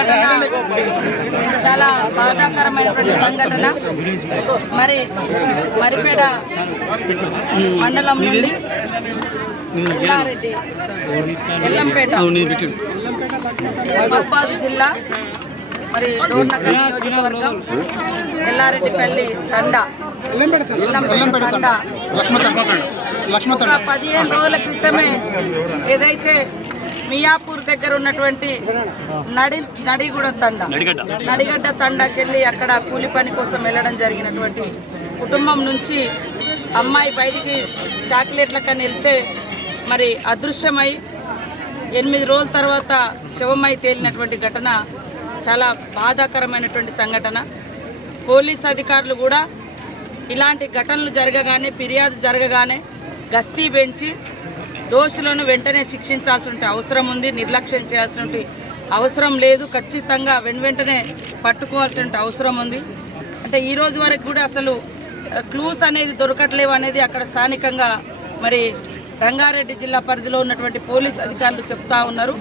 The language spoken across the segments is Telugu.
సంఘటన చాలా బాధాకరమైనటువంటి సంఘటన. మరి మరిపేడ మండలం నుండి ఎల్లంపేట మహబూబాబాద్ జిల్లా మరి డోర్నగర్ నియోజకవర్గం ఎల్లారెడ్డిపల్లి తండా 15 రోజుల క్రితమే ఏదైతే మియాపూర్ దగ్గర ఉన్నటువంటి నడిగడ్డ తండాకి వెళ్ళి అక్కడ కూలి పని కోసం వెళ్ళడం జరిగినటువంటి కుటుంబం నుంచి అమ్మాయి బయటికి చాక్లెట్లకని వెళ్తే మరి అదృశ్యమై 8 రోజుల తర్వాత శవమై తేలినటువంటి ఘటన చాలా బాధాకరమైనటువంటి సంఘటన. పోలీస్ అధికారులు కూడా ఇలాంటి ఘటనలు జరగగానే, ఫిర్యాదు జరగగానే గస్తీ పెంచి దోషులను వెంటనే శిక్షించాల్సిన అవసరం ఉంది. నిర్లక్ష్యం చేయాల్సిన అవసరం లేదు. ఖచ్చితంగా వెంటనే పట్టుకోవాల్సిన అవసరం ఉంది. అంటే ఈ రోజు వరకు కూడా అసలు క్లూస్ అనేది దొరకట్లేవు అనేది అక్కడ స్థానికంగా మరి రంగారెడ్డి జిల్లా పరిధిలో ఉన్నటువంటి పోలీస్ అధికారులు చెప్తా ఉన్నారు.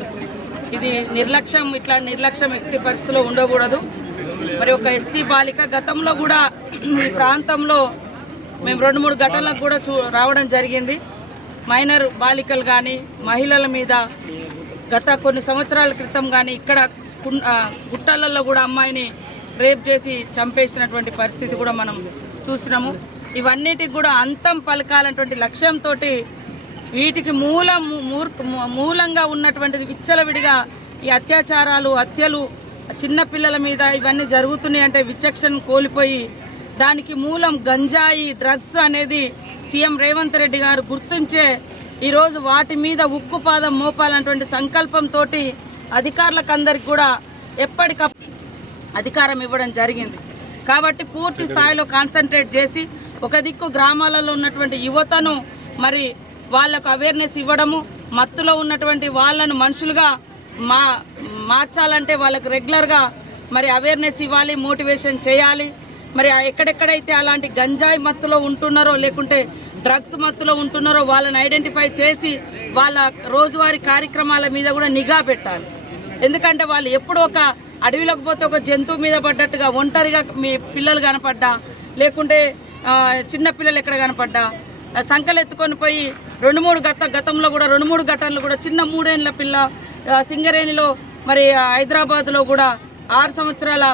ఇది నిర్లక్ష్యం, ఇట్లా నిర్లక్ష్యం ఎట్టి పరిస్థితిలో ఉండకూడదు. మరి ఒక ఎస్టీ బాలిక గతంలో కూడా ఈ ప్రాంతంలో మేము 2-3 ఘటనలకు కూడా రావడం జరిగింది. మైనర్ బాలికలు కానీ మహిళల మీద గత కొన్ని సంవత్సరాల క్రితం కానీ ఇక్కడ గుట్టలలో కూడా అమ్మాయిని రేప్ చేసి చంపేసినటువంటి పరిస్థితి కూడా మనం చూసినాము. ఇవన్నిటికి కూడా అంతం పలకాలన్నటువంటి లక్ష్యంతో వీటికి మూలంగా ఉన్నటువంటిది విచ్చలవిడిగా ఈ అత్యాచారాలు, హత్యలు చిన్నపిల్లల మీద ఇవన్నీ జరుగుతున్నాయి అంటే విచక్షణ కోల్పోయి దానికి మూలం గంజాయి, డ్రగ్స్ అనేది సీఎం రేవంత్ రెడ్డి గారు గుర్తించే ఈరోజు వాటి మీద ఉక్కుపాదం మోపాలన్నటువంటి సంకల్పంతో అధికారులకు అందరికి కూడా ఎప్పటికప్పుడు అధికారం ఇవ్వడం జరిగింది. కాబట్టి పూర్తి స్థాయిలో కాన్సన్ట్రేట్ చేసి ఒక దిక్కు గ్రామాలలో ఉన్నటువంటి యువతను మరి వాళ్లకు అవేర్నెస్ ఇవ్వడము, మత్తులో ఉన్నటువంటి వాళ్ళను మనుషులుగా మార్చాలంటే వాళ్ళకు రెగ్యులర్గా మరి అవేర్నెస్ ఇవ్వాలి, మోటివేషన్ చేయాలి. మరి ఎక్కడెక్కడైతే అలాంటి గంజాయి మత్తులో ఉంటున్నారో లేకుంటే డ్రగ్స్ మత్తులో ఉంటున్నారో వాళ్ళని ఐడెంటిఫై చేసి వాళ్ళ రోజువారీ కార్యక్రమాల మీద కూడా నిఘా పెట్టాలి. ఎందుకంటే వాళ్ళు ఎప్పుడు ఒక అడవిలోకి పోతే ఒక జంతువు మీద పడ్డట్టుగా ఒంటరిగా మీ పిల్లలు కనపడ్డా లేకుంటే చిన్నపిల్లలు ఎక్కడ కనపడ్డా సంకలు ఎత్తుకొని పోయి గతంలో కూడా 2-3 ఘటనలు కూడా చిన్న 3 ఏళ్ల పిల్ల సింగరేణిలో మరి హైదరాబాద్లో కూడా 6 సంవత్సరాల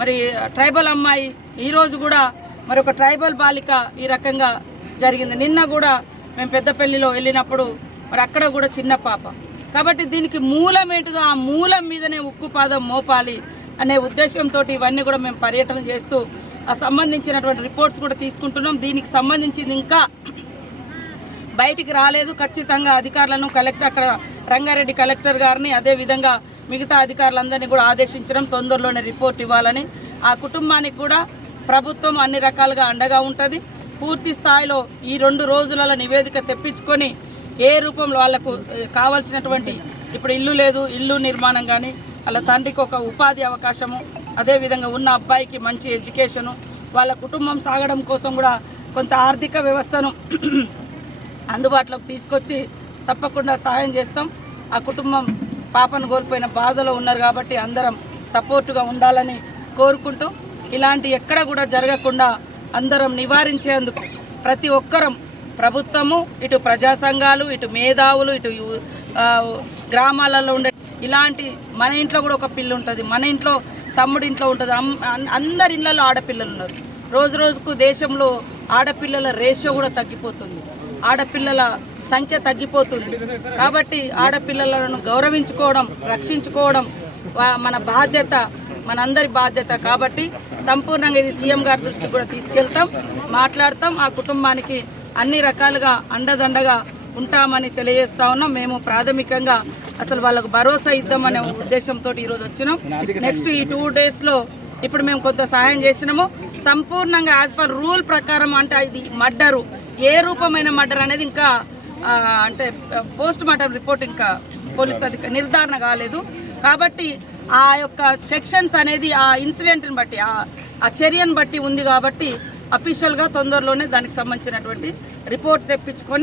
మరి ట్రైబల్ అమ్మాయి, ఈరోజు కూడా మరి ఒక ట్రైబల్ బాలిక ఈ రకంగా జరిగింది. నిన్న కూడా మేము పెద్దపల్లిలో వెళ్ళినప్పుడు మరి అక్కడ కూడా చిన్న పాప. కాబట్టి దీనికి మూలం ఏంటిదో ఆ మూలం మీదనే ఉక్కుపాదం మోపాలి అనే ఉద్దేశంతో ఇవన్నీ కూడా మేము పర్యటన చేస్తూ సంబంధించినటువంటి రిపోర్ట్స్ కూడా తీసుకుంటున్నాం. దీనికి సంబంధించింది ఇంకా బయటికి రాలేదు. ఖచ్చితంగా అధికారులను అక్కడ రంగారెడ్డి కలెక్టర్ గారిని అదేవిధంగా మిగతా అధికారులందరినీ కూడా ఆదేశించడం, తొందరలోనే రిపోర్ట్ ఇవ్వాలని. ఆ కుటుంబానికి కూడా ప్రభుత్వం అన్ని రకాలుగా అండగా ఉంటుంది. పూర్తి స్థాయిలో ఈ 2 రోజులలో నివేదిక తెప్పించుకొని ఏ రూపంలో వాళ్లకు కావాల్సినటువంటి ఇప్పుడు ఇల్లు లేదు, ఇల్లు నిర్మాణం కానీ వాళ్ళ తండ్రికి ఒక ఉపాధి అవకాశము, అదేవిధంగా ఉన్న అబ్బాయికి మంచి ఎడ్యుకేషను, వాళ్ళ కుటుంబం సాగడం కోసం కూడా కొంత ఆర్థిక వ్యవస్థను అందుబాటులోకి తీసుకొచ్చి తప్పకుండా సహాయం చేస్తాం. ఆ కుటుంబం పాపను కోల్పోయిన బాధలో ఉన్నారు కాబట్టి అందరం సపోర్టుగా ఉండాలని కోరుకుంటూ ఇలాంటి ఎక్కడ కూడా జరగకుండా అందరం నివారించేందుకు ప్రతి ఒక్కరం, ప్రభుత్వము, ఇటు ప్రజా సంఘాలు, ఇటు మేధావులు, ఇటు గ్రామాలలో ఉండే ఇలాంటి మన ఇంట్లో కూడా ఒక పిల్ల ఉంటుంది, మన ఇంట్లో తమ్ముడి ఇంట్లో ఉంటుంది, అందరి ఇళ్లలో ఆడపిల్లలు ఉన్నారు. రోజు రోజుకు దేశంలో ఆడపిల్లల రేషియో కూడా తగ్గిపోతుంది, ఆడపిల్లల సంఖ్య తగ్గిపోతుంది. కాబట్టి ఆడపిల్లలను గౌరవించుకోవడం, రక్షించుకోవడం మన బాధ్యత, మనందరి బాధ్యత. కాబట్టి సంపూర్ణంగా ఇది సీఎం గారి దృష్టికి కూడా తీసుకెళ్తాం, మాట్లాడతాం. ఆ కుటుంబానికి అన్ని రకాలుగా అండదండగా ఉంటామని తెలియజేస్తా ఉన్నాం. మేము ప్రాథమికంగా అసలు వాళ్ళకు భరోసా ఇద్దామనే ఉద్దేశంతో ఈరోజు వచ్చినాం. నెక్స్ట్ ఈ 2 డేస్లో ఇప్పుడు మేము కొంత సహాయం చేసినాము. సంపూర్ణంగా యాజ్ పర్ రూల్ ప్రకారం అంటే ఇది మర్డరు, ఏ రూపమైన మర్డర్ అనేది ఇంకా అంటే పోస్ట్ మార్టం రిపోర్ట్ ఇంకా పోలీసు నిర్ధారణ కాలేదు. కాబట్టి ఆ యొక్క సెక్షన్స్ అనేది ఆ ఇన్సిడెంట్ని బట్టి, ఆ చర్యను బట్టి ఉంది. కాబట్టి అఫీషియల్గా తొందరలోనే దానికి సంబంధించినటువంటి రిపోర్ట్ తెప్పించుకొని